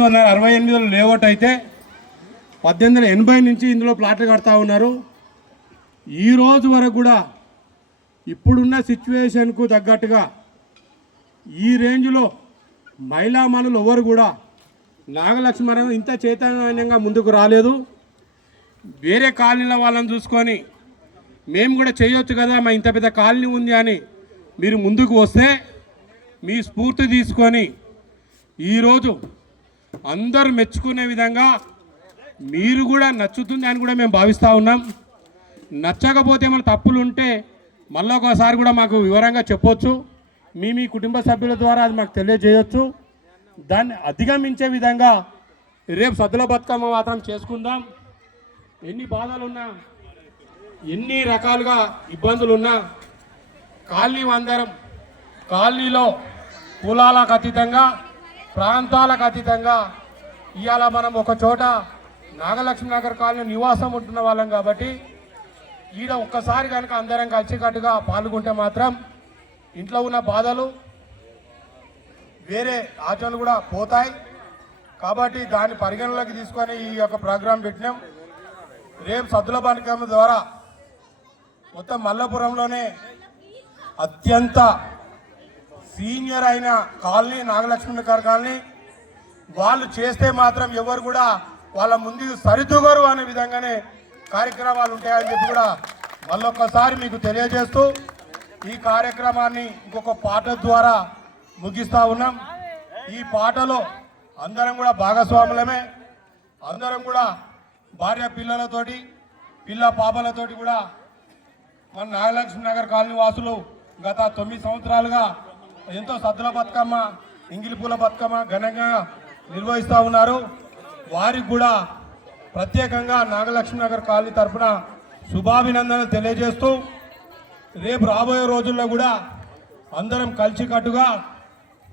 1968లో layout అయితే 1880 నుంచి ఇందులో ప్లాట్లు కడతా ఉన్నారు. ఈ రోజు వరకు కూడా ఇప్పుడున్న సిచ్యువేషన్కు తగ్గట్టుగా ఈ రేంజ్లో మహిళా మనులు ఎవరు కూడా నాగలక్ష్మీరం ఇంత చైతన్యంగా ముందుకు రాలేదు. వేరే కాలనీల వాళ్ళని చూసుకొని మేము కూడా చేయొచ్చు కదా, మా ఇంత పెద్ద కాలనీ ఉంది అని మీరు ముందుకు వస్తే మీ స్ఫూర్తి తీసుకొని ఈరోజు అందరూ మెచ్చుకునే విధంగా మీరు కూడా నచ్చుతుంది అని కూడా మేము భావిస్తూ ఉన్నాం. నచ్చకపోతే ఏమైనా తప్పులు ఉంటే మళ్ళీ ఒకసారి కూడా మాకు వివరంగా చెప్పొచ్చు. మీ కుటుంబ సభ్యుల ద్వారా అది మాకు తెలియజేయొచ్చు. దాన్ని అధిగమించే విధంగా రేపు సద్దుల బతుకమ్మ మాత్రం చేసుకుందాం. ఎన్ని బాధలున్నా, ఎన్ని రకాలుగా ఇబ్బందులున్నా అందరం కాలనీలో కులాలకు అతీతంగా, ప్రాంతాలకు అతీతంగా ఇవాళ మనం ఒక చోట నాగలక్ష్మి నగర్ కాలనీ నివాసం ఉంటున్న వాళ్ళం కాబట్టి ఈడ ఒక్కసారి కనుక అందరం కలిసికట్టుగా పాల్గొంటే మాత్రం ఇంట్లో ఉన్న బాధలు వేరే ఆచరణలు కూడా పోతాయి. కాబట్టి దాన్ని పరిగణలోకి తీసుకొని ఈ యొక్క ప్రోగ్రాం పెట్టినాం. రేపు సద్దుల బతుకమ్మ ద్వారా మొత్తం మల్లపురంలోనే అత్యంత సీనియర్ అయిన కాలనీ నాగలక్ష్మి నగర్ కాలనీ. వాళ్ళు చేస్తే మాత్రం ఎవరు కూడా వాళ్ళ ముందుకు సరితూగరు అనే విధంగానే కార్యక్రమాలు ఉంటాయని చెప్పి కూడా మళ్ళొక్కసారి మీకు తెలియజేస్తూ ఈ కార్యక్రమాన్ని ఇంకొక పాట ద్వారా ముగిస్తూ ఉన్నాం. ఈ పాటలో అందరం కూడా భాగస్వాములమే. అందరం కూడా భార్య పిల్లలతోటి, పిల్ల పాపలతోటి కూడా మన నాగలక్ష్మి నగర్ కాలనీ వాసులు గత 9 సంవత్సరాలుగా ఎంతో సద్దుల బతుకమ్మ, ఇంగిలిపూల బతుకమ్మ ఘనంగా నిర్వహిస్తూ ఉన్నారు. వారికి కూడా ప్రత్యేకంగా నాగలక్ష్మి నగర్ కాలనీ తరఫున శుభాభినందనలు తెలియజేస్తూ రేపు రాబోయే రోజుల్లో కూడా అందరం కలిసికట్టుగా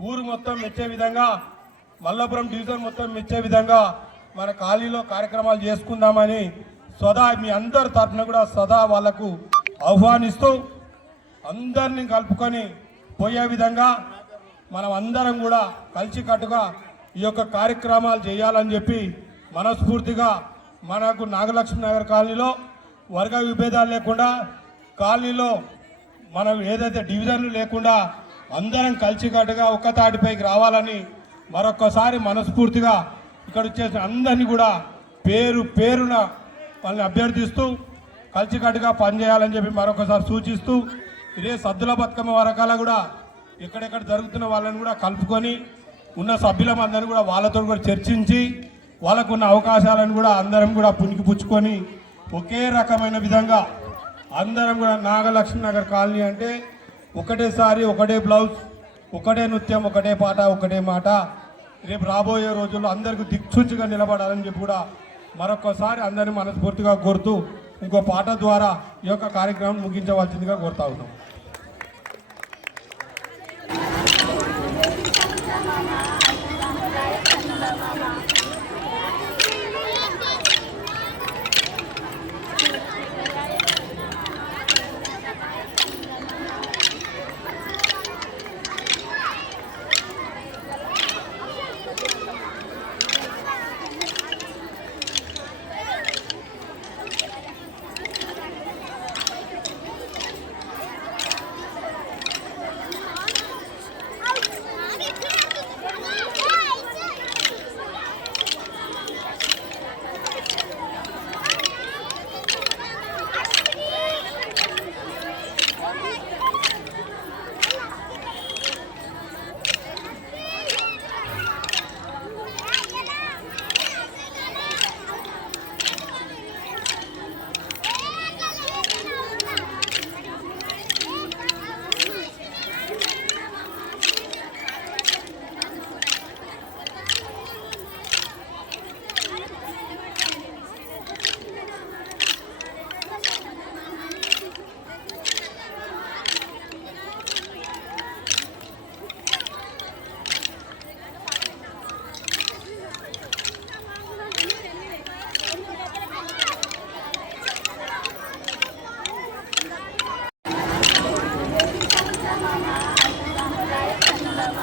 ఊరు మొత్తం మెచ్చే విధంగా, మల్లపురం డివిజన్ మొత్తం మెచ్చే విధంగా మన కాలనీలో కార్యక్రమాలు చేసుకుందామని సదా మీ అందరి తరఫున కూడా సదా వాళ్లకు ఆహ్వానిస్తూ అందరినీ కలుపుకొని పోయే విధంగా మనం అందరం కూడా కలిసికట్టుగా ఈ యొక్క కార్యక్రమాలు చేయాలని చెప్పి మనస్ఫూర్తిగా మనకు నాగలక్ష్మి నగర్ కాలనీలో వర్గ విభేదాలు లేకుండా, కాలనీలో మనం ఏదైతే డివిజన్లు లేకుండా అందరం కలిసికట్టుగా ఒక్క తాటిపైకి రావాలని మరొక్కసారి మనస్ఫూర్తిగా ఇక్కడ వచ్చేసిన అందరినీ కూడా పేరు పేరున వాళ్ళని అభ్యర్థిస్తూ కలిసికట్టుగా పనిచేయాలని చెప్పి మరొకసారి సూచిస్తూ ఇదే సద్దుల బతుకమ్మ వరకాల కూడా ఎక్కడెక్కడ జరుగుతున్న వాళ్ళని కూడా కలుపుకొని ఉన్న సభ్యులందరినీ కూడా వాళ్ళతో కూడా చర్చించి వాళ్ళకున్న అవకాశాలను కూడా అందరం కూడా పుణికిపుచ్చుకొని ఒకే రకమైన విధంగా అందరం కూడా నాగలక్ష్మి నగర్ కాలనీ అంటే ఒకటేసారి, ఒకటే బ్లౌజ్, ఒకటే నృత్యం, ఒకటే పాట, ఒకటే మాట. రేపు రాబోయే రోజుల్లో అందరికీ దిక్సూచిగా నిలబడాలని చెప్పి కూడా మరొకసారి అందరినీ మనస్ఫూర్తిగా కోరుతూ ఇంకో పాట ద్వారా ఈ యొక్క కార్యక్రమం ముగించవలసిందిగా కోరుతా ఉన్నాం.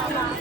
Mama.